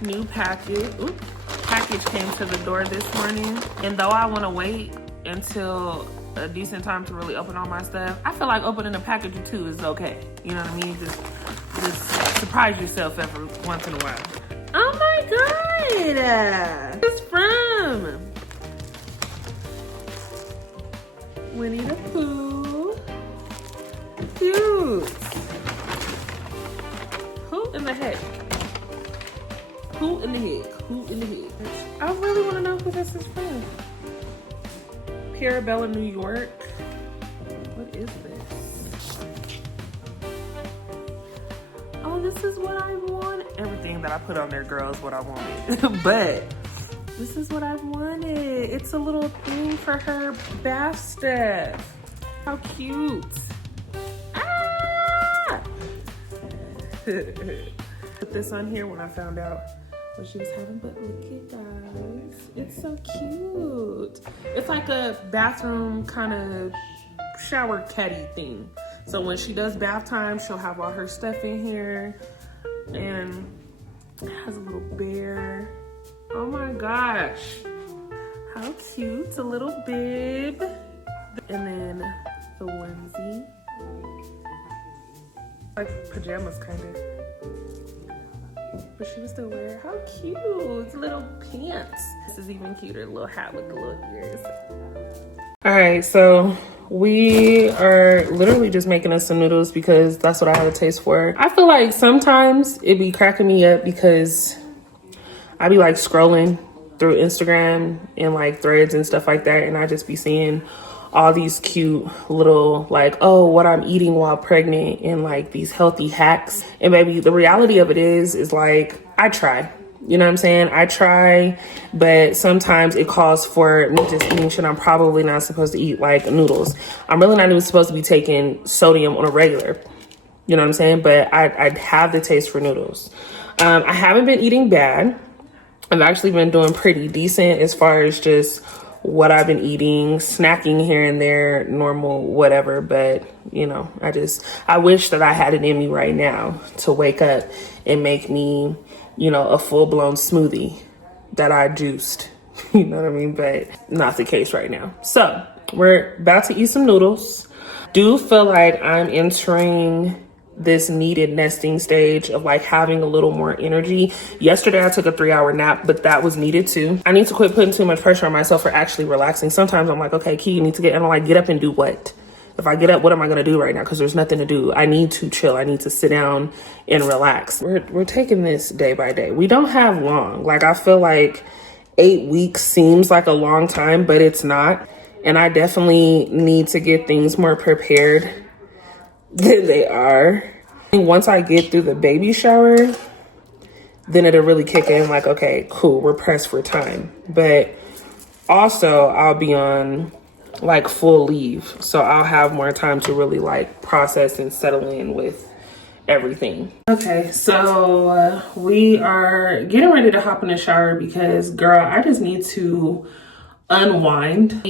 New package. Ooh, package came to the door this morning. And though I want to wait until a decent time to really open all my stuff, I feel like opening a package or two is okay. You know what I mean? Just surprise yourself every once in a while. Oh my God! It's from Winnie the Pooh. Cute. Who in the heck? Who in the heck? Who in the heck? I really want to know who this is from. Parabella, New York. What is this? Oh, this is what I want. Everything that I put on there, girl, is what I wanted. But this is what I wanted. It's a little thing for her bath stuff. How cute. Ah! Put this on here when I found out what she was having, but look at guys. It's so cute. It's like a bathroom kind of shower caddy thing. So when she does bath time, she'll have all her stuff in here. And it has a little bear. Oh my gosh. How cute. A little bib. And then the onesie. Like pajamas kind of. But she was still wearing, how cute, little pants. This is even cuter, little hat with the little ears. All right, so we are literally just making us some noodles because that's what I have a taste for. I feel like sometimes it be cracking me up because I be like scrolling through Instagram and like threads and stuff like that, and I just be seeing all these cute little like, oh, what I'm eating while pregnant and like these healthy hacks. And baby, the reality of it is like, I try, you know what I'm saying? I try, but sometimes it calls for me just eating shit I'm probably not supposed to eat, like noodles. I'm really not even supposed to be taking sodium on a regular, you know what I'm saying? But I have the taste for noodles. I haven't been eating bad. I've actually been doing pretty decent as far as just what I've been eating, snacking here and there, normal, whatever. But, you know, I wish that I had it in me right now to wake up and make me, you know, a full-blown smoothie that I juiced, you know what I mean? But not the case right now. So we're about to eat some noodles. Do feel like I'm entering this needed nesting stage of like having a little more energy. Yesterday I took a 3-hour nap, but that was needed too. I need to quit putting too much pressure on myself for actually relaxing. Sometimes I'm like, okay, Key, you need to and I'm like, get up and do what? If I get up, what am I gonna do right now? Because there's nothing to do. I need to chill. I need to sit down and relax. We're taking this day by day. We don't have long. Like, I feel like 8 weeks seems like a long time, but it's not. And I definitely need to get things more prepared than they are. Once I get through the baby shower, then it'll really kick in like, okay, cool, we're pressed for time. But also I'll be on like full leave, so I'll have more time to really like process and settle in with everything. Okay, so we are getting ready to hop in the shower because, girl, I just need to unwind.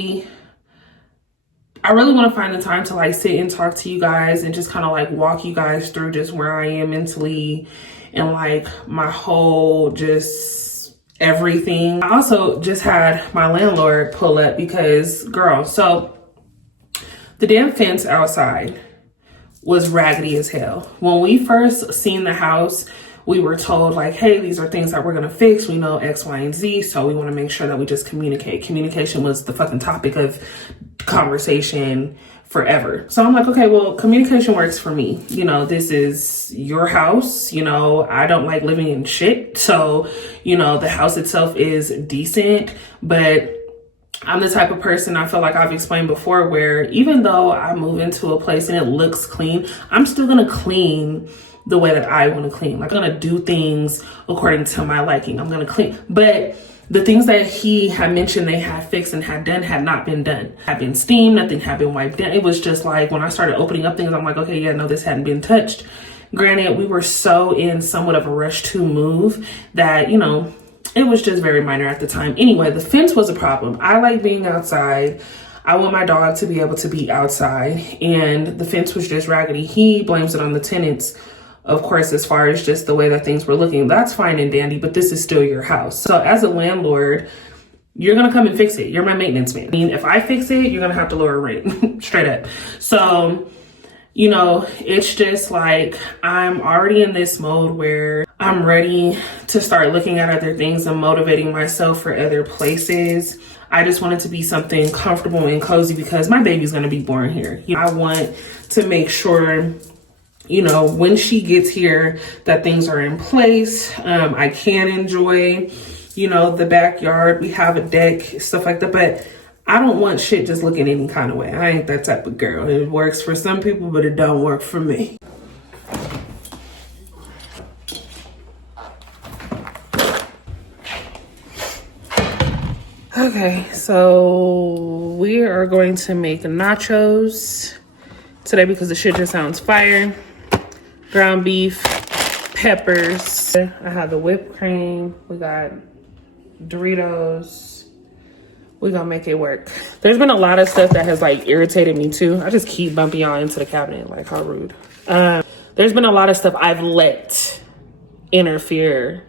I really want to find the time to like sit and talk to you guys and just kind of like walk you guys through just where I am mentally and like my whole just everything. I also just had my landlord pull up because, girl, so the damn fence outside was raggedy as hell. When we first seen the house, we were told like, hey, these are things that we're gonna fix. We know X, Y, and Z, so we wanna make sure that we just communicate. Communication was the fucking topic of conversation forever. So I'm like, okay, well, communication works for me. You know, this is your house. You know, I don't like living in shit. So, you know, the house itself is decent, but I'm the type of person, I feel like I've explained before, where even though I move into a place and it looks clean, I'm still gonna clean the way that I want to clean. Like, I'm gonna do things according to my liking. I'm gonna clean, but the things that he had mentioned they had fixed and had done had not been done. Had been steamed, nothing had been wiped down. It was just like, when I started opening up things, I'm like, okay, yeah, no, this hadn't been touched. Granted, we were so in somewhat of a rush to move that, you know, it was just very minor at the time. Anyway, the fence was a problem. I like being outside. I want my dog to be able to be outside, and the fence was just raggedy. He blames it on the tenants of course, as far as just the way that things were looking, that's fine and dandy, but this is still your house. So as a landlord, you're gonna come and fix it. You're my maintenance man. I mean, if I fix it, you're gonna have to lower rent, straight up. So, you know, it's just like, I'm already in this mode where I'm ready to start looking at other things and motivating myself for other places. I just want it to be something comfortable and cozy because my baby's gonna be born here. You know, I want to make sure, you know, when she gets here, that things are in place. I can enjoy, you know, the backyard. We have a deck, stuff like that, but I don't want shit just looking any kind of way. I ain't that type of girl. It works for some people, but it don't work for me. Okay, so we are going to make nachos today because the shit just sounds fire. Ground beef, peppers. I have the whipped cream. We got Doritos. We're gonna make it work. There's been a lot of stuff that has like irritated me too. I just keep bumping y'all into the cabinet, like how rude. There's been a lot of stuff I've let interfere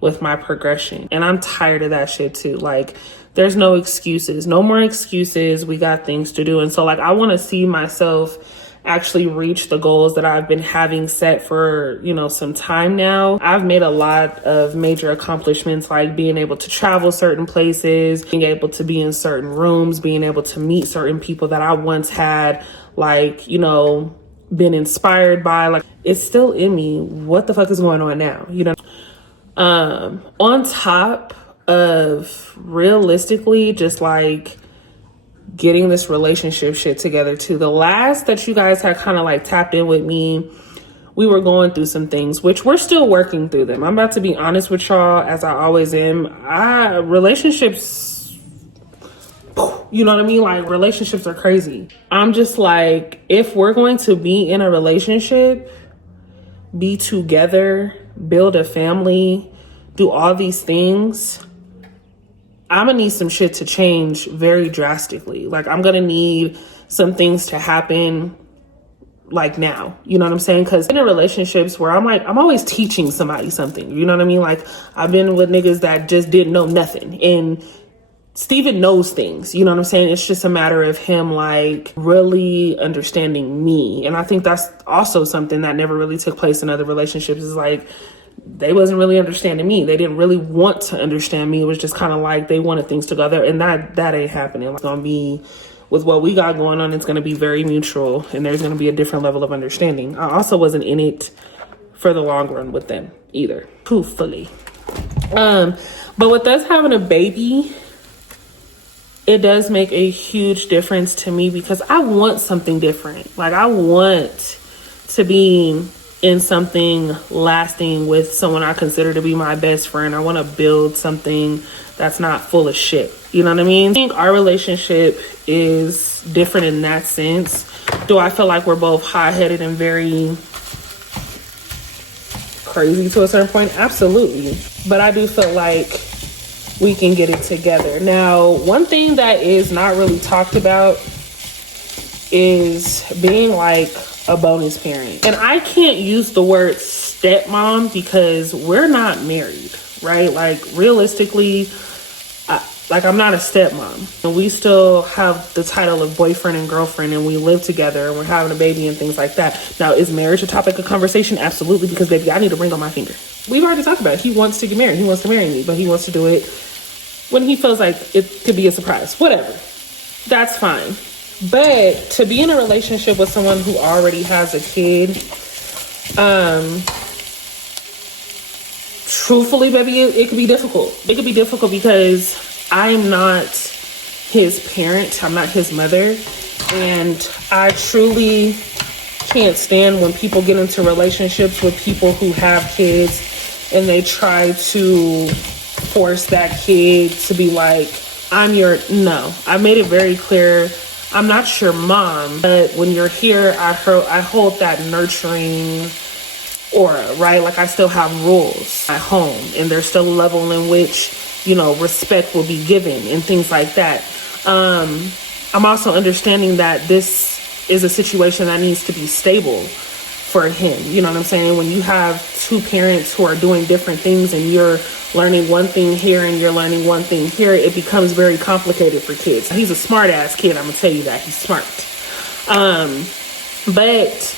with my progression. And I'm tired of that shit too. Like, there's no excuses, no more excuses. We got things to do. And so like, I wanna see myself actually reach the goals that I've been having set for, you know, some time now. I've made a lot of major accomplishments, like being able to travel certain places, being able to be in certain rooms, being able to meet certain people that I once had, like, you know, been inspired by. Like, it's still in me. What the fuck is going on now? You know, on top of realistically just like getting this relationship shit together too. The last that you guys had kind of like tapped in with me, we were going through some things, which we're still working through them. I'm about to be honest with y'all, as I always am. Relationships, you know what I mean? Like, relationships are crazy. I'm just like, if we're going to be in a relationship, be together, build a family, do all these things, I'm gonna need some shit to change very drastically. Like, I'm gonna need some things to happen like now, you know what I'm saying? Because in relationships where I'm like, I'm always teaching somebody something, you know what I mean? Like, I've been with niggas that just didn't know nothing, and Steven knows things, you know what I'm saying? It's just a matter of him like really understanding me. And I think that's also something that never really took place in other relationships, is like, they wasn't really understanding me. They didn't really want to understand me. It was just kind of like they wanted things to go there, and that ain't happening. It's gonna be, with what we got going on, it's gonna be very mutual, and there's gonna be a different level of understanding. I also wasn't in it for the long run with them either, truthfully. But with us having a baby, it does make a huge difference to me because I want something different. Like, I want to be in something lasting with someone I consider to be my best friend. I want to build something that's not full of shit. You know what I mean? I think our relationship is different in that sense. Do I feel like we're both hot-headed and very crazy to a certain point? Absolutely. But I do feel like we can get it together. Now, one thing that is not really talked about is being like a bonus parent. And I can't use the word stepmom because we're not married, right? Like, realistically, I'm not a stepmom, and we still have the title of boyfriend and girlfriend, and we live together, and we're having a baby and things like that. Now, is marriage a topic of conversation? Absolutely, because baby, I need a ring on my finger. We've already talked about it. He wants to get married. He wants to marry me, but he wants to do it when he feels like it could be a surprise. Whatever. That's fine. But to be in a relationship with someone who already has a kid, truthfully, baby, it could be difficult. It could be difficult because I'm not his parent. I'm not his mother. And I truly can't stand when people get into relationships with people who have kids and they try to force that kid to be like, no. I made it very clear, I'm not your mom, but when you're here, I hold that nurturing aura, right? Like, I still have rules at home, and there's still a level in which, you know, respect will be given and things like that. I'm also understanding that this is a situation that needs to be stable for him. You know what I'm saying? When you have two parents who are doing different things and you're learning one thing here and you're learning one thing here, it becomes very complicated for kids. He's a smart ass kid, I'm gonna tell you that. He's smart. But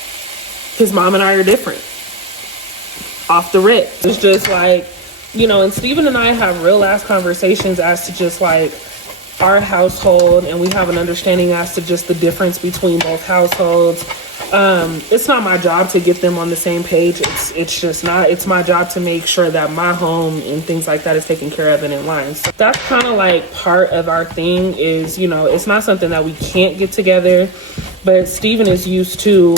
his mom and I are different. Off the rip. It's just like, you know, and Steven and I have real ass conversations as to just like our household, and we have an understanding as to just the difference between both households. It's not my job to get them on the same page. It's just not. It's my job to make sure that my home and things like that is taken care of and in line. So that's kind of like part of our thing is, you know, it's not something that we can't get together, but Steven is used to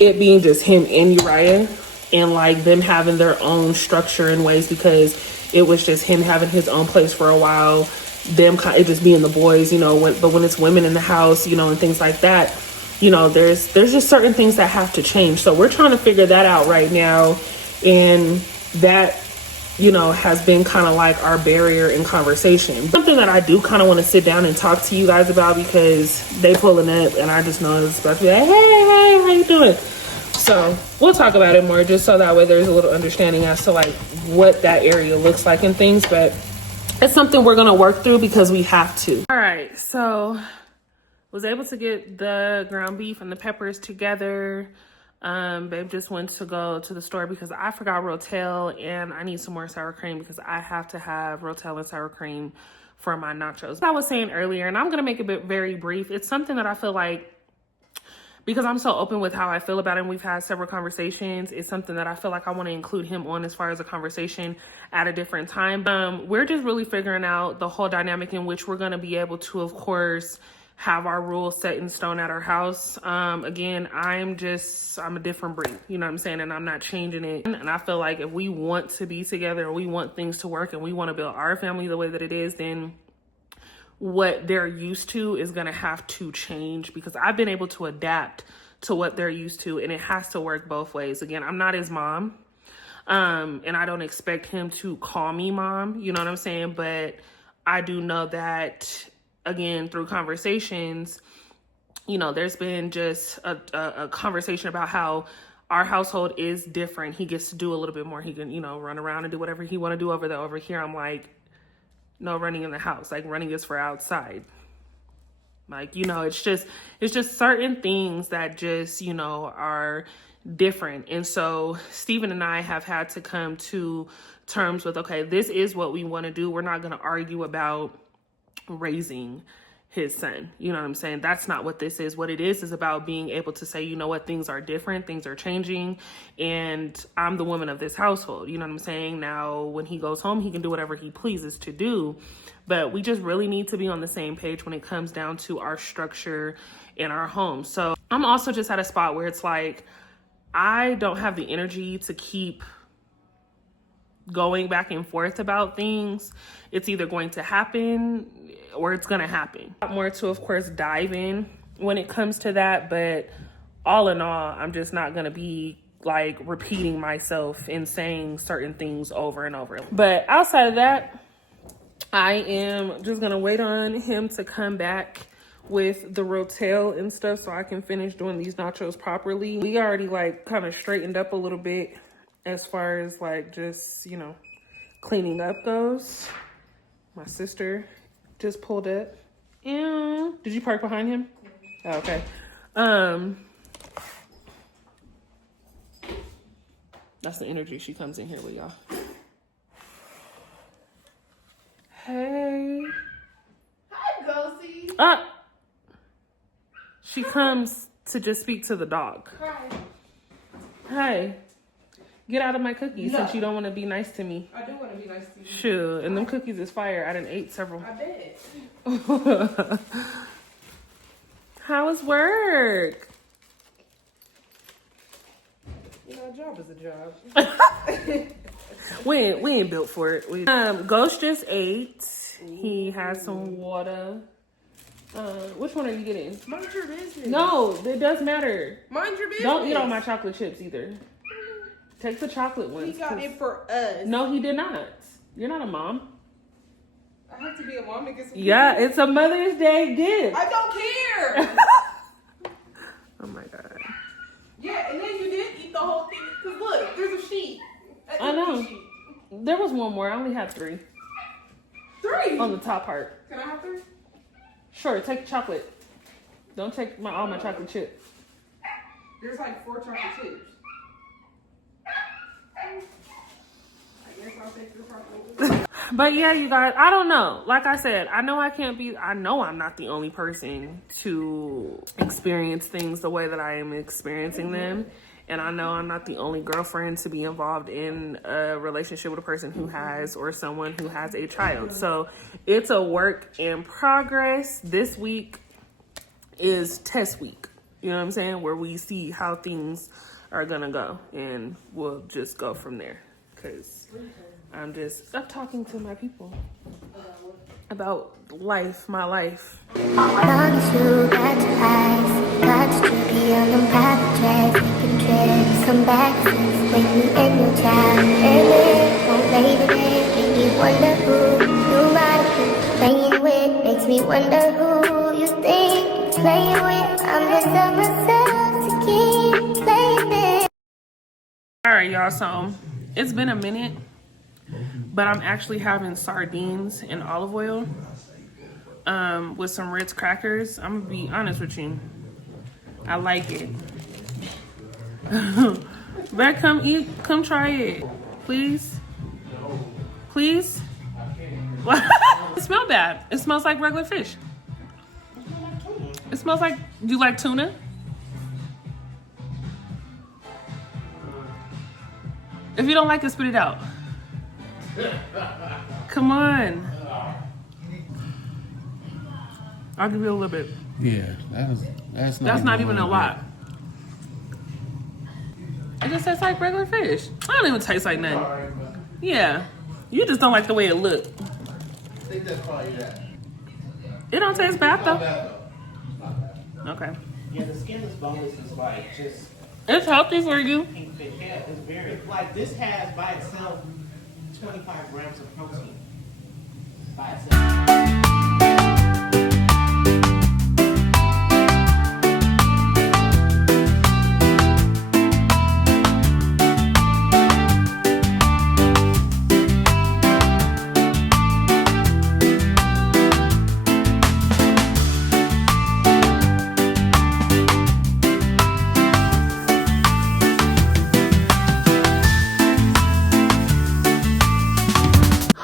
it being just him and Uriah and like them having their own structure and ways, because it was just him having his own place for a while, them it just being the boys, you know, but when it's women in the house, you know, and things like that, you know, there's just certain things that have to change. So we're trying to figure that out right now. And that, you know, has been kind of like our barrier in conversation. Something that I do kind of want to sit down and talk to you guys about, because they pulling up and I just know it's about to be like, hey, how you doing? So we'll talk about it more, just so that way there's a little understanding as to like what that area looks like and things. But it's something we're going to work through because we have to. All right. So was able to get the ground beef and the peppers together. Babe just went to go to the store because I forgot Rotel, and I need some more sour cream because I have to have Rotel and sour cream for my nachos. I was saying earlier, and I'm going to make it very brief. It's something that I feel like, because I'm so open with how I feel about it, and we've had several conversations, it's something that I feel like I want to include him on as far as a conversation at a different time. We're just really figuring out the whole dynamic in which we're going to be able to, of course, have our rules set in stone at our house. Again, I'm a different breed, you know what I'm saying? And I'm not changing it. And I feel like if we want to be together and we want things to work and we want to build our family the way that it is, then what they're used to is going to have to change, because I've been able to adapt to what they're used to, and it has to work both ways. Again, I'm not his mom, and I don't expect him to call me mom, you know what I'm saying? But I do know that, again, through conversations, you know, there's been just a conversation about how our household is different. He gets to do a little bit more. He can, you know, run around and do whatever he want to do over there. Over here, I'm like, no running in the house. Like, running is for outside. Like, you know, it's just certain things that just, you know, are different. And so Steven and I have had to come to terms with, okay, this is what we want to do. We're not going to argue about raising his son. You know what I'm saying? That's not what this is. What it is about being able to say, you know what, things are different, things are changing, and I'm the woman of this household. You know what I'm saying? Now, when he goes home, he can do whatever he pleases to do, but we just really need to be on the same page when it comes down to our structure in our home. So I'm also just at a spot where it's like, I don't have the energy to keep going back and forth about things. It's either going to happen or it's going to happen. More to, of course, dive in when it comes to that. But all in all, I'm just not going to be like repeating myself and saying certain things over and over. But outside of that, I am just going to wait on him to come back with the Rotel and stuff so I can finish doing these nachos properly. We already like kind of straightened up a little bit as far as like just, you know, cleaning up goes. My sister just pulled up. Ew. Did you park behind him? Oh, okay. That's the energy she comes in here with, y'all. Hey. Hi, Ghosty. She comes to just speak to the dog. Hi. Hi. Get out of my cookies No. since you don't want to be nice to me. I do want to be nice to you. Sure. And them cookies is fire. I done ate several. I bet. How was work? You know, a job is a job. We ain't built for it. Ghost just ate. He has some water. Which one are you getting? Mind your business. No, it does matter. Mind your business. Don't eat all my chocolate chips either. Take the chocolate ones. He got it for us. No, he did not. You're not a mom. I have to be a mom to get some. Yeah, it's a Mother's Day gift. I don't care. Oh my God. Yeah, and then you did eat the whole thing. Cause look, there's a sheet. I know. There was one more. I only had 3. 3 on the top part. Can I have 3? Sure. Take chocolate. Don't take all my chocolate chip. There's like 4 chocolate chips. I guess I'll take the chocolate. But yeah, you guys, I don't know. Like I said, I know I'm not the only person to experience things the way that I am experiencing them. And I know I'm not the only girlfriend to be involved in a relationship with a person who has, or someone who has a child. So it's a work in progress. This week is test week. You know what I'm saying? Where we see how things are gonna go, and we'll just go from there. Cause I'm talking to my people about life, my life. Long as you got your eyes, got your trippy on them private jets, making trips, come back since make me and your child. And it won't lay to bed, make me wonder who you might be playing with. Makes me wonder who you think you're playing with. I'm just on myself to keep playing it. All right, y'all. So it's been a minute, but I'm actually having sardines in olive oil with some Ritz crackers. I'm gonna be honest with you. I like it. But come try it. Please. Please. It smells bad. It smells like regular fish. It smells like, do you like tuna? If you don't like it, spit it out. Come on. I'll give you a little bit. Yeah, that's not even a lot. It just tastes like regular fish. I don't even taste like nothing. Yeah. You just don't like the way it looked. I think that's probably that. It don't taste bad though. Okay. Yeah, the skinless boneless is like just It's healthy for you. pink fish. Yeah, it's very like this has by itself 25 grams of protein. By itself.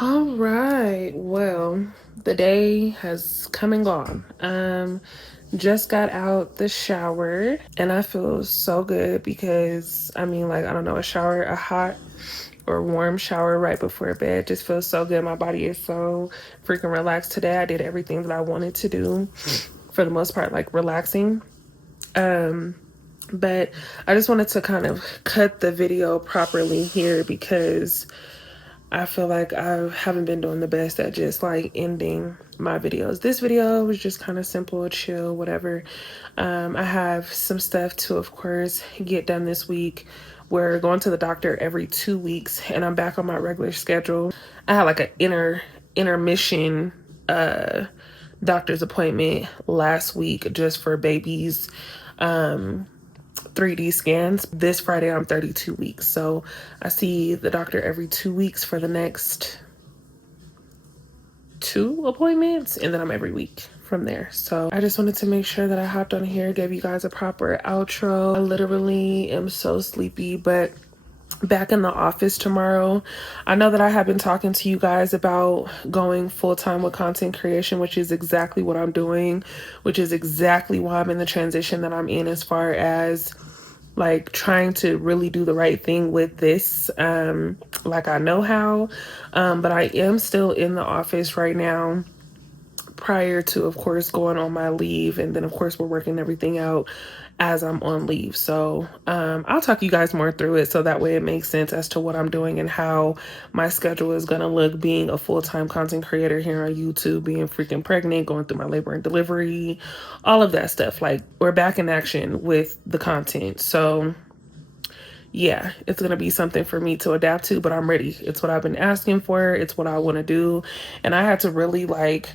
All right. Well, the day has come and gone. Just got out the shower and I feel so good because I don't know, a hot or warm shower right before bed just feels so good. My body is so freaking relaxed today. I did everything that I wanted to do, for the most part, like relaxing. But I just wanted to kind of cut the video properly here because I feel like I haven't been doing the best at just like ending my videos. This video was just kind of simple, chill, whatever. I have some stuff to, of course, get done this week. We're going to the doctor every 2 weeks and I'm back on my regular schedule. I had like an intermission doctor's appointment last week just for babies. 3D scans. This Friday, I'm 32 weeks. So I see the doctor every 2 weeks for the next 2 appointments. And then I'm every week from there. So I just wanted to make sure that I hopped on here, gave you guys a proper outro. I literally am so sleepy, but back in the office tomorrow. I know that I have been talking to you guys about going full-time with content creation, which is exactly what I'm doing, which is exactly why I'm in the transition that I'm in as far as like trying to really do the right thing with this, like I know how, but I am still in the office right now prior to, of course, going on my leave. And then, of course, we're working everything out as I'm on leave. So I'll talk you guys more through it so that way it makes sense as to what I'm doing and how my schedule is going to look being a full-time content creator here on YouTube, being freaking pregnant, going through my labor and delivery, all of that stuff. Like, we're back in action with the content. So yeah, it's going to be something for me to adapt to, but I'm ready. It's what I've been asking for. It's what I want to do. And I had to really like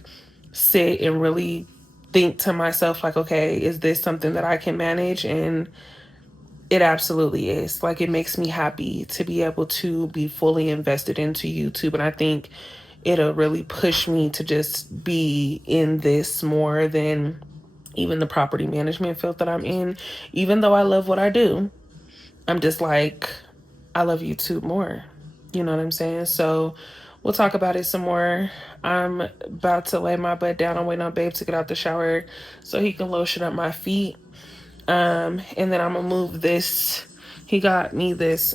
sit and really think to myself, like, okay, is this something that I can manage? And It absolutely is. Like, it makes me happy to be able to be fully invested into YouTube. And I think it'll really push me to just be in this more than even the property management field that I'm in. Even though I love what I do, I'm just like, I love YouTube more. You know what I'm saying? So we'll talk about it some more. I'm about to lay my butt down. I'm waiting on Babe to get out the shower so he can lotion up my feet. And then I'm gonna move this. He got me this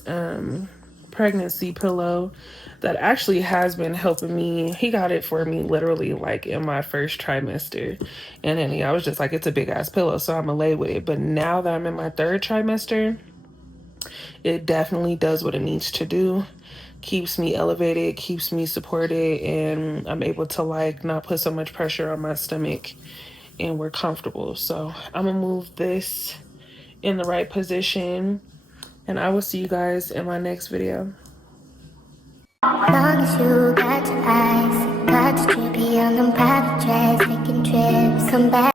pregnancy pillow that actually has been helping me. He got it for me literally like in my first trimester. And then I was just like, it's a big ass pillow, so I'm gonna lay with it. But now that I'm in my third trimester, it definitely does what it needs to do. Keeps me elevated, keeps me supported, and I'm able to like not put so much pressure on my stomach, and we're comfortable. So I'm gonna move this in the right position, and I will see you guys in my next video. Long as you got your eyes, got your drippy on them private jets, taking trips, come back.